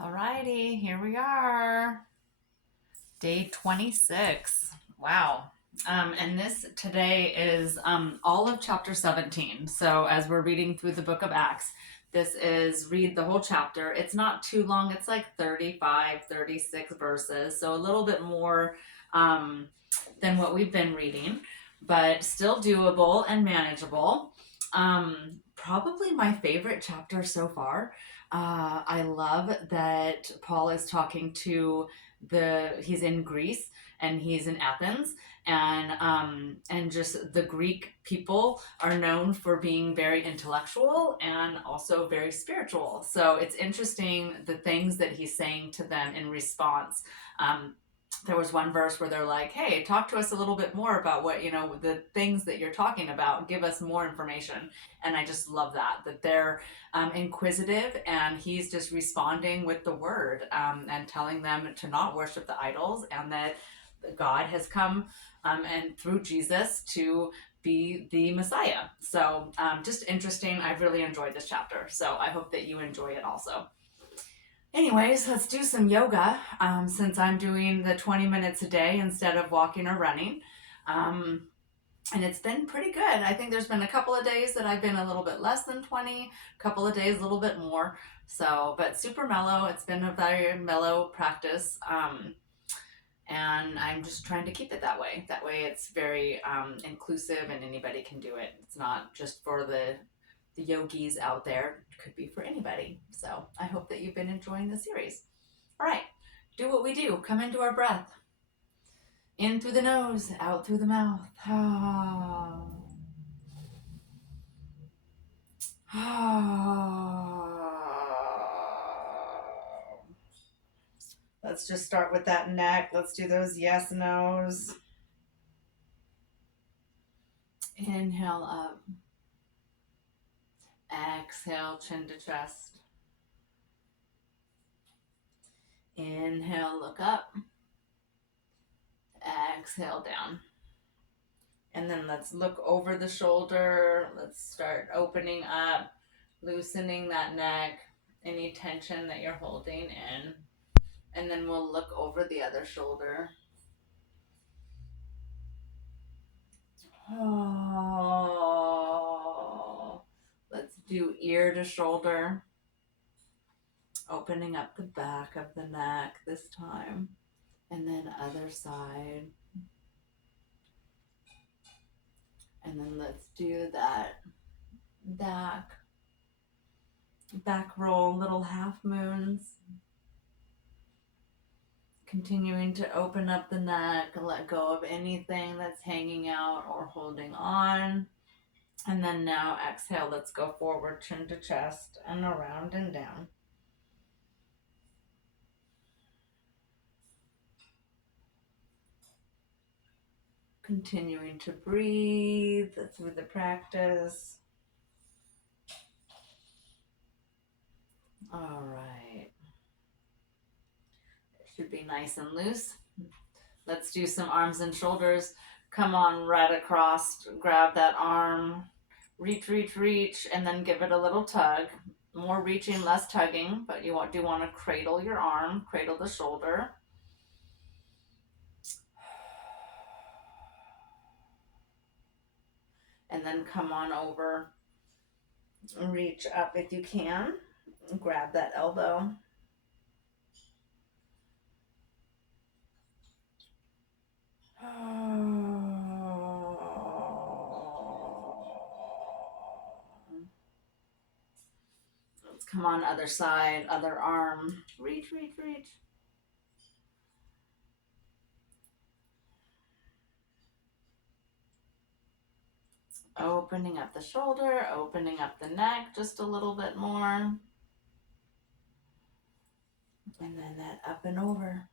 Alrighty, here we are. Day 26. Wow. And this today is all of chapter 17. So as we're reading through the book of Acts, this is read the whole chapter. It's not too long. It's like 35, 36 verses. So a little bit more than what we've been reading, but still doable and manageable. Probably my favorite chapter so far. I love that Paul is talking to he's in Greece and he's in Athens, and just the Greek people are known for being very intellectual and also very spiritual. So it's interesting the things that he's saying to them in response. There was one verse where they're like, hey, talk to us a little bit more about what, the things that you're talking about, give us more information. And I just love that they're inquisitive, and he's just responding with the word, and telling them to not worship the idols, and that God has come, and through Jesus to be the Messiah. So just interesting. I've really enjoyed this chapter, so I hope that you enjoy it also. Anyways, let's do some yoga, since I'm doing the 20 minutes a day instead of walking or running. And it's been pretty good. I think there's been a couple of days that I've been a little bit less than 20, a couple of days a little bit more. So, but super mellow. It's been a very mellow practice. And I'm just trying to keep it that way. That way it's very inclusive and anybody can do it. It's not just for the yogis out there. It could be for anybody. So I hope that you've been enjoying the series. All right, do what we do. Come into our breath. In through the nose, out through the mouth. Let's just start with that neck. Let's do those yes no's. Inhale up. Exhale, chin to chest. Inhale, look up. Exhale, down. And then let's look over the shoulder. Let's start opening up, loosening that neck, any tension that you're holding in. And then we'll look over the other shoulder. Oh, let's do ear to shoulder, opening up the back of the neck this time, and then other side. And then let's do that back roll, little half moons. Continuing to open up the neck and let go of anything that's hanging out or holding on. And then now exhale, let's go forward, chin to chest, and around and down. Continuing to breathe through the practice. All right. It should be nice and loose. Let's do some arms and shoulders. Come on right across, grab that arm, reach, and then give it a little tug. More reaching, less tugging, but you do want to cradle your arm, cradle the shoulder. And then come on over, reach up if you can, grab that elbow. Let's come on other side, other arm. Reach. Opening up the shoulder, opening up the neck just a little bit more. And then that up and over.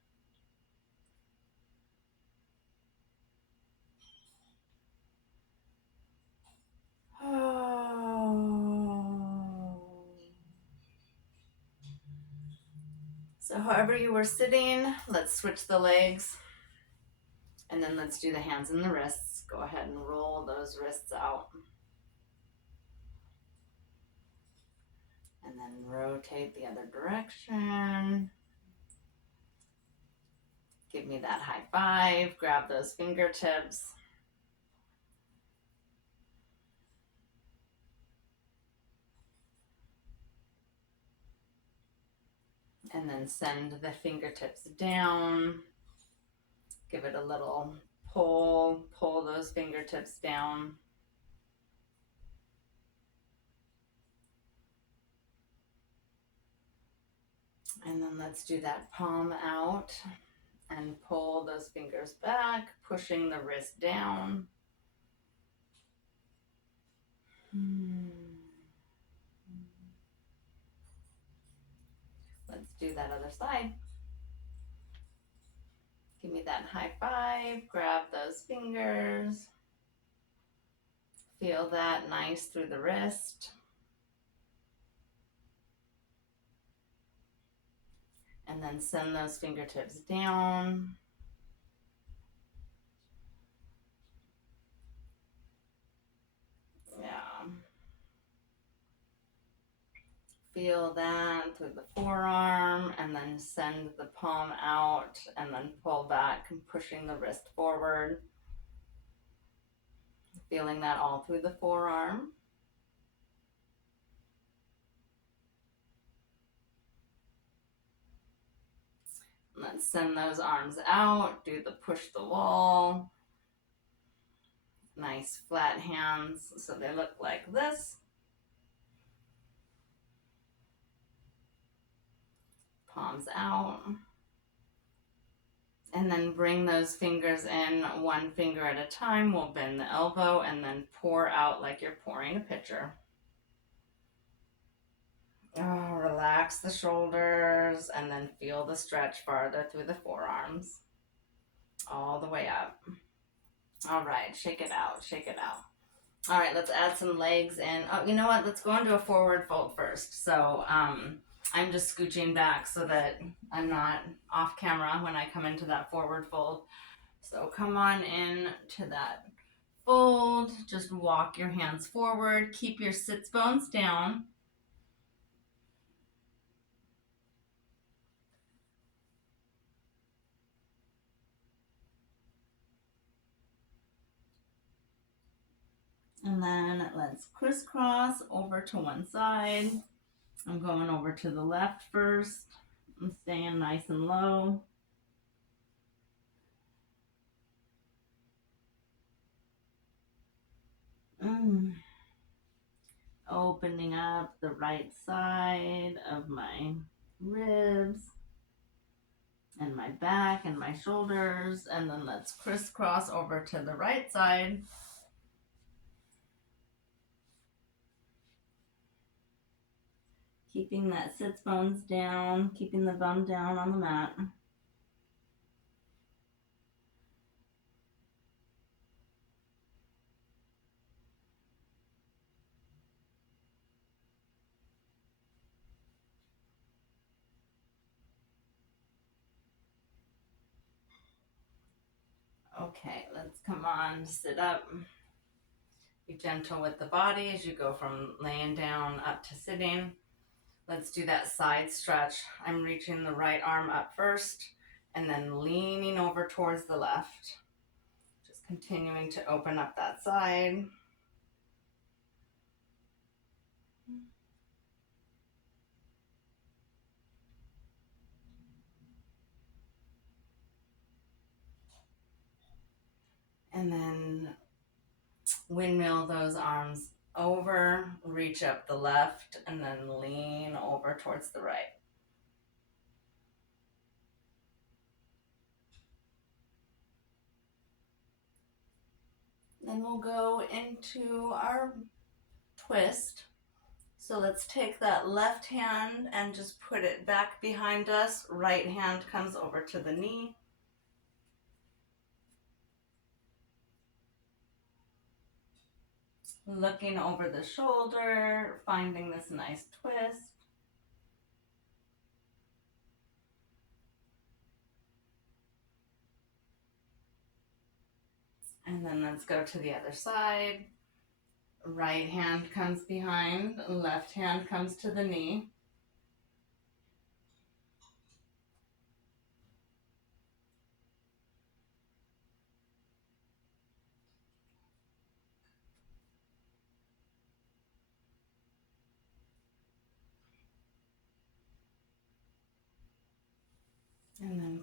So however you were sitting, let's switch the legs. And then let's do the hands and the wrists. Go ahead and roll those wrists out. And then then rotate the other direction. Give me that high five. Grab those fingertips. And then send the fingertips down. Give it a little pull. Pull those fingertips down. And then let's do that palm out and pull those fingers back, pushing the wrist down. Let's do that other side. Give me that high five. Grab those fingers. Feel that nice through the wrist. And then send those fingertips down. Yeah. Feel that through the forearm, and then send the palm out, and then pull back, pushing the wrist forward. Feeling that all through the forearm. And then send those arms out, do the push the wall. Nice flat hands, so they look like this. Palms out. And then bring those fingers in, one finger at a time. We'll bend the elbow and then pour out like you're pouring a pitcher. Oh, relax the shoulders and then feel the stretch farther through the forearms. All the way up. All right, shake it out, shake it out. All right, let's add some legs in. Oh, you know what? Let's go into a forward fold first. So I'm just scooching back so that I'm not off camera when I come into that forward fold. So come on in to that fold. Just walk your hands forward. Keep your sits bones down. And then let's crisscross over to one side. I'm going over to the left first. I'm staying nice and low. Opening up the right side of my ribs and my back and my shoulders. And then let's crisscross over to the right side. Keeping that sits bones down, keeping the bum down on the mat. Okay, let's come on, sit up. Be gentle with the body as you go from laying down up to sitting. Let's do that side stretch. I'm reaching the right arm up first and then leaning over towards the left. Just continuing to open up that side. And then windmill those arms over, reach up the left, and then lean over towards the right. Then we'll go into our twist. So let's take that left hand and just put it back behind us. Right hand comes over to the knee. Looking over the shoulder, finding this nice twist. And then let's go to the other side. Right hand comes behind, left hand comes to the knee.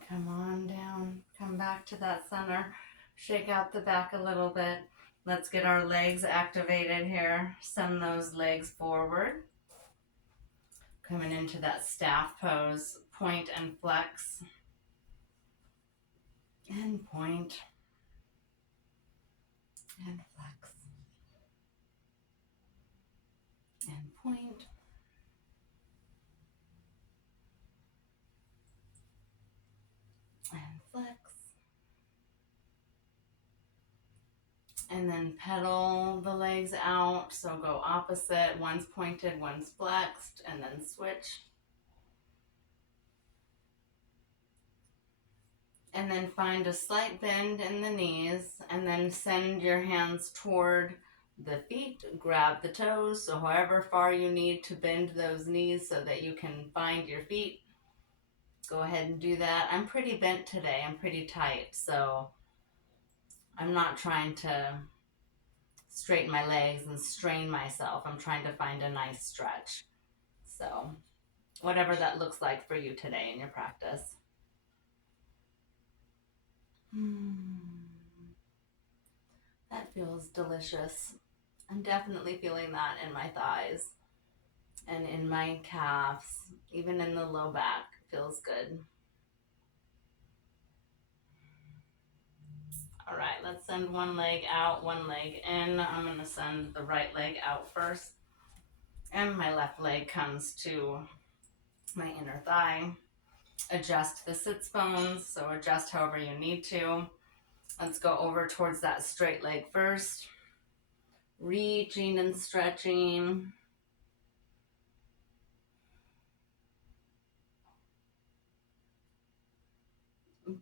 Come on down. Come back to that center. Shake out the back a little bit. Let's get our legs activated here. Send those legs forward. Coming into that staff pose. Point and flex. And point. And flex. And point. And flex. And then pedal the legs out. So go opposite. One's pointed, one's flexed, and then switch. And then find a slight bend in the knees, and then send your hands toward the feet. Grab the toes, so however far you need to bend those knees so that you can find your feet. Go ahead and do that. I'm pretty bent today. I'm pretty tight, so I'm not trying to straighten my legs and strain myself. I'm trying to find a nice stretch. So whatever that looks like for you today in your practice. That feels delicious. I'm definitely feeling that in my thighs and in my calves, even in the low back. Feels good. All right, let's send one leg out, one leg in. I'm going to send the right leg out first. And my left leg comes to my inner thigh. Adjust the sits bones, so adjust however you need to. Let's go over towards that straight leg first. Reaching and stretching.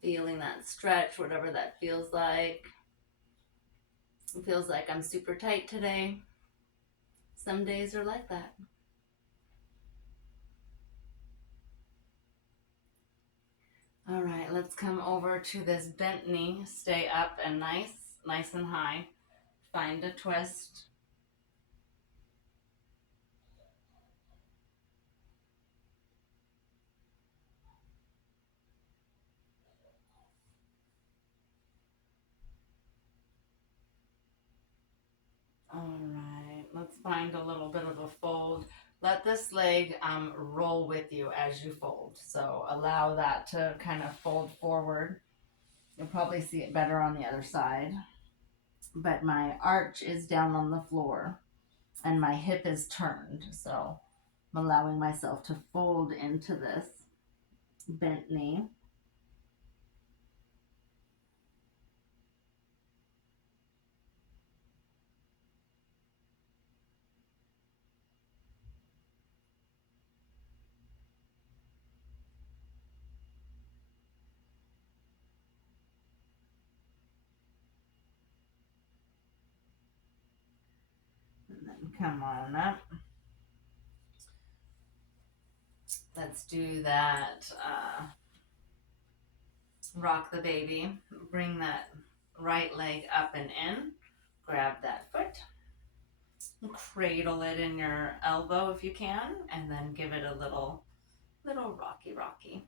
Feeling that stretch, whatever that feels like. It feels like I'm super tight today. Some days are like that. All right, let's come over to this bent knee. Stay up and nice and high. Find a twist. All right, let's find a little bit of a fold. Let this leg roll with you as you fold. So allow that to kind of fold forward. You'll probably see it better on the other side. But my arch is down on the floor and my hip is turned. So I'm allowing myself to fold into this bent knee. And then come on up. Let's do that. Rock the baby. Bring that right leg up and in. Grab that foot. Cradle it in your elbow if you can, and then give it a little rocky.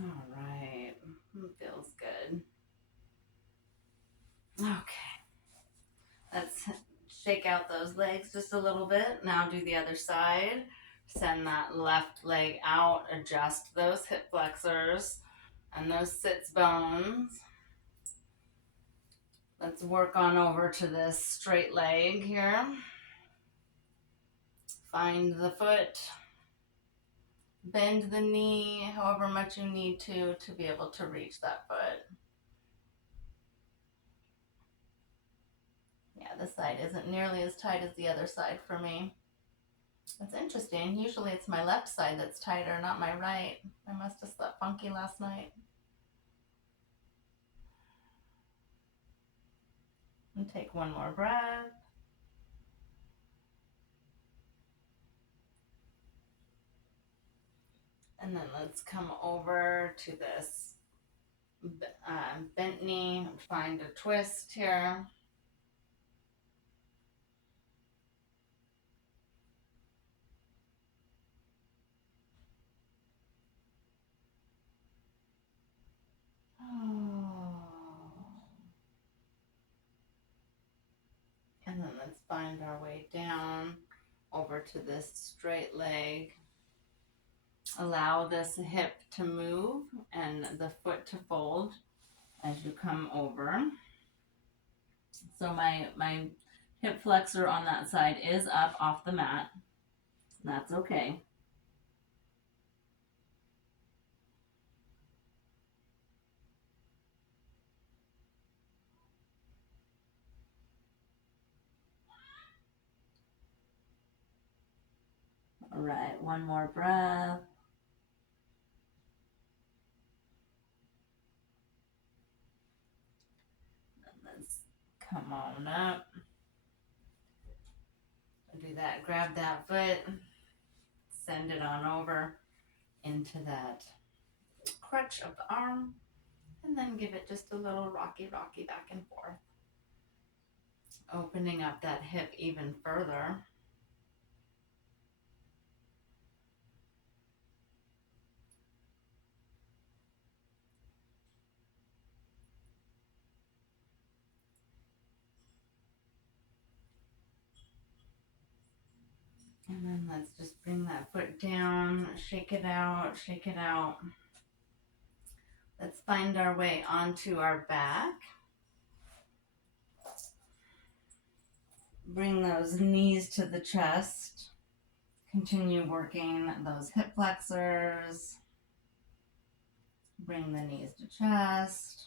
All right, feels good. Okay, let's shake out those legs just a little bit. Now do the other side. Send that left leg out. Adjust those hip flexors and those sits bones. Let's work on over to this straight leg here. Find the foot. Bend the knee however much you need to be able to reach that foot. Yeah, this side isn't nearly as tight as the other side for me. That's interesting. Usually it's my left side that's tighter, not my right. I must have slept funky last night. And take one more breath. And then let's come over to this bent knee, find a twist here. Oh. And then let's find our way down over to this straight leg. Allow this hip to move and the foot to fold as you come over. So my hip flexor on that side is up off the mat. That's okay. All right, one more breath. Let's come on up. Do that, grab that foot, send it on over into that crutch of the arm, and then give it just a little rocky back and forth. Opening up that hip even further. And then let's just bring that foot down, shake it out, shake it out. Let's find our way onto our back. Bring those knees to the chest. Continue working those hip flexors. Bring the knees to chest.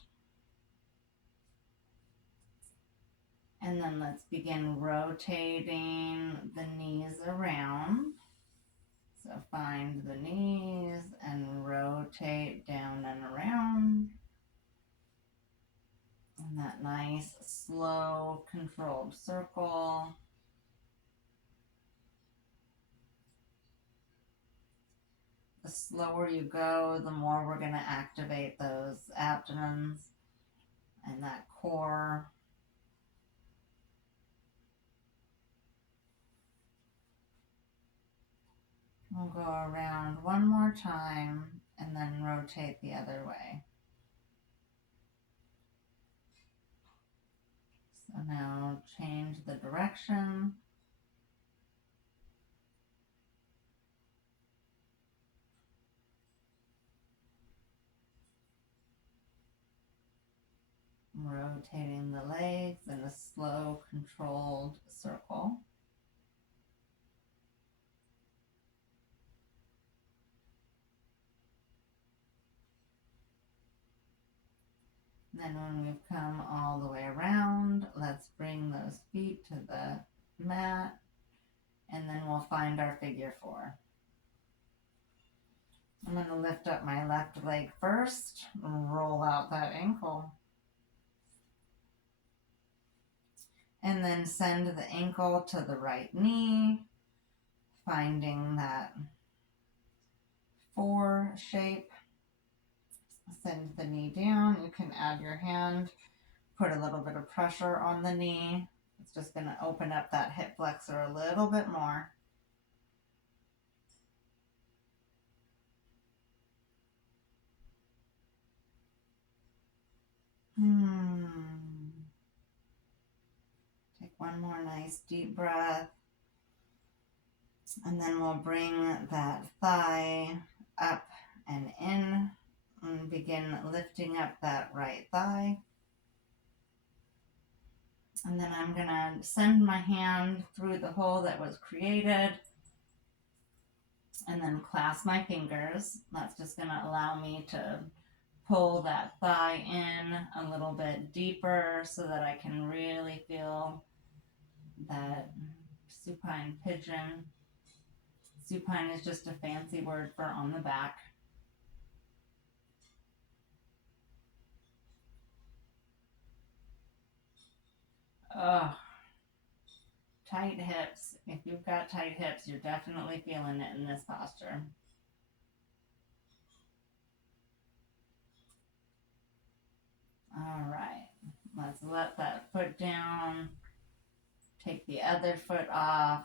And then let's begin rotating the knees around. So find the knees and rotate down and around. And that nice, slow, controlled circle. The slower you go, the more we're going to activate those abdomens and that core. We'll go around one more time and then rotate the other way. So now change the direction. Rotating the legs in a slow, controlled circle. Then when we've come all the way around, let's bring those feet to the mat, and then we'll find our figure four. I'm going to lift up my left leg first and roll out that ankle. And then send the ankle to the right knee, finding that four shape. Send the knee down. You can add your hand, put a little bit of pressure on the knee. It's just going to open up that hip flexor a little bit more. Take one more nice deep breath. And then we'll bring that thigh up and in and begin lifting up that right thigh. And then I'm going to send my hand through the hole that was created and then clasp my fingers. That's just going to allow me to pull that thigh in a little bit deeper so that I can really feel that supine pigeon. Supine is just a fancy word for on the back. Ugh. Tight hips. If you've got tight hips, you're definitely feeling it in this posture. All right. Let's let that foot down. Take the other foot off.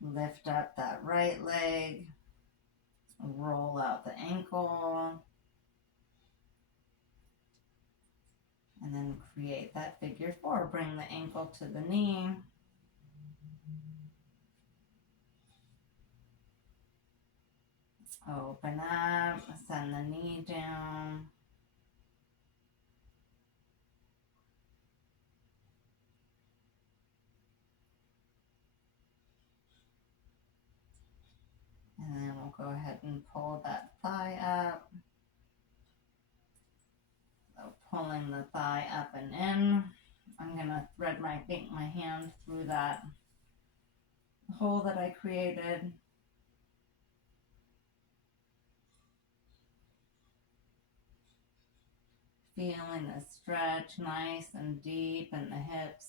Lift up that right leg. Roll out the ankle. And then create that figure four. Bring the ankle to the knee. Open up. Send the knee down. And then we'll go ahead and pull that thigh up. So pulling the thigh up and in. I'm going to thread my hand through that hole that I created. Feeling the stretch nice and deep in the hips.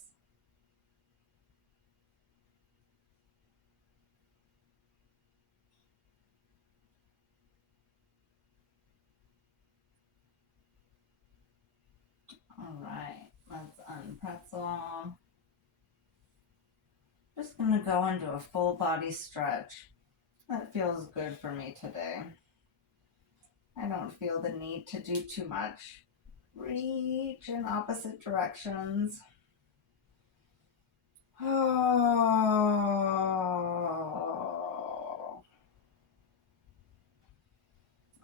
All right, let's unpretzel. Just going to go into a full body stretch. That feels good for me today. I don't feel the need to do too much. Reach in opposite directions. Oh.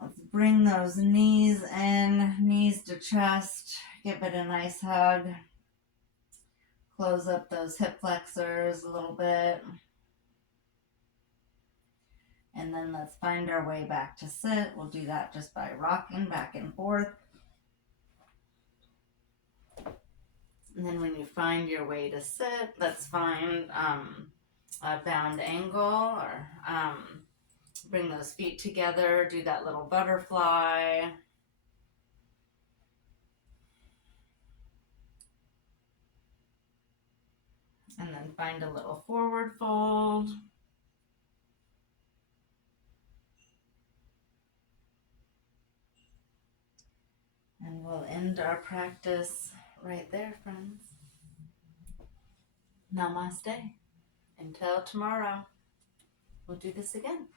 Let's bring those knees in, knees to chest. Give it a nice hug. Close up those hip flexors a little bit. And then let's find our way back to sit. We'll do that just by rocking back and forth. And then when you find your way to sit, let's find a bound angle or bring those feet together. Do that little butterfly. And then find a little forward fold. And we'll end our practice right there, friends. Namaste. Until tomorrow, we'll do this again.